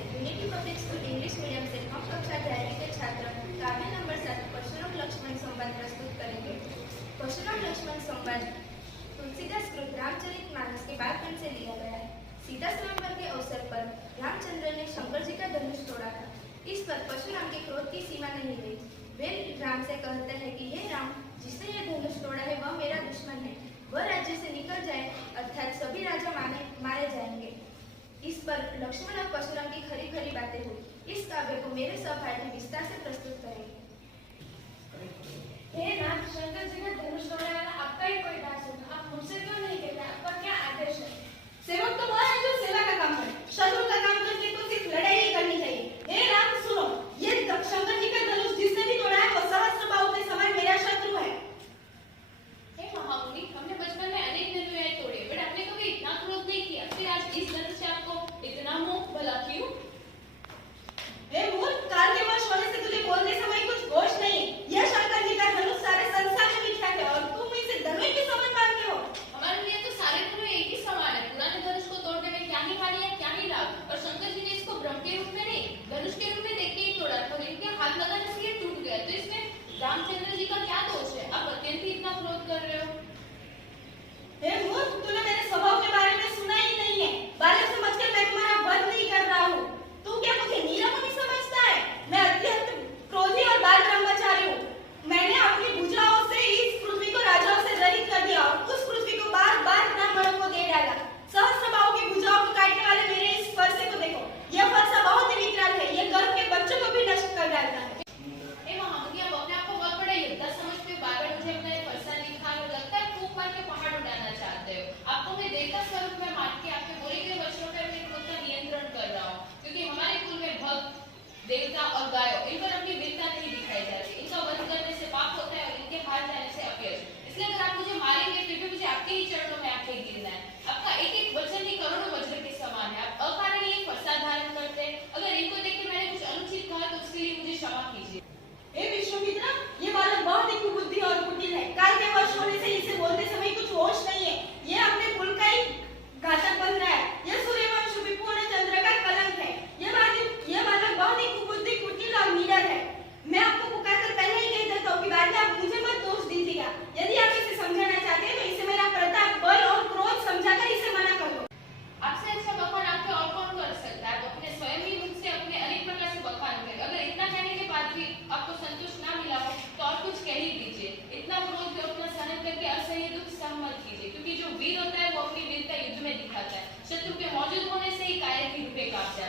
से unity public school English medium से हम कक्षा 11वीं के छात्र काव्य नंबर 7 परशुराम लक्ष्मण संवाद प्रस्तुत करेंगे। परशुराम लक्ष्मण संवाद तुलसीदास कृत रामचरितमानस के बालपन से लिया गया है। सीता स्वयंवर के अवसर पर रामचंद्र ने शंकर जी का धनुष तोड़ा था। इस पर परशुराम के क्रोध की सीमा नहीं रही। वे राम से कहते हैं कि हे राम, जिसने यह धनुष तोड़ा है वह मेरा दुश्मन है, वह राज्य से निकल जाए, अर्थात सभी राजा मारे जाएंगे। इस पर लक्ष्मण और परशुराम की खरी खरी बातें हुई। इस काव्य को मेरे सहपाठी विस्तार से प्रस्तुत करेंगे। हे नाथ, शंकर जी ने धनुष तोड़ने वाला आपका ही कोई दास होगा। आप मुझसे क्यों नहीं कहते? आपका क्या आदेश है? सेवक तो वह है जो सेवा का काम करे। शत्रु का काम करके तो सिर्फ लड़ाई ही करनी चाहिए। हे राम सुनो, ये शंकर जी का धनुष जिसने भी तोड़ा है वो सहस्त्र बाहु के समान मेरा शत्रु है। हे महामुनि, हमने बचपन में अनेक धनुर्धार तोड़े, बट आपने कभी इतना क्रोध नहीं किया। फिर आज इस धनुष से आपको इतना मोह, भला क्यों? हे मूर्ख, काल के वश होने से तुझे बोलते समय कुछ होश नहीं। यह शंकर जी का धनुष सारे संसार में विख्यात है और तुम इसे धनुष के समान मानते हो। हमारे लिए तो सारे धनुष एक ही समान है। पुराने धनुष को तोड़ने में क्या ही हानि है, क्या ही लाभ। और शंकर जी ने इसको ब्रह्म के रूप में नहीं, धनुष के रूप में देख के ही तोड़ा था। इनके हाथ लगाने से ये टूट गया, तो इसमें रामचंद्र जी का क्या दोष है? आप अत्यंत ही इतना क्रोध कर रहे हो। हे मूर्ख, तूने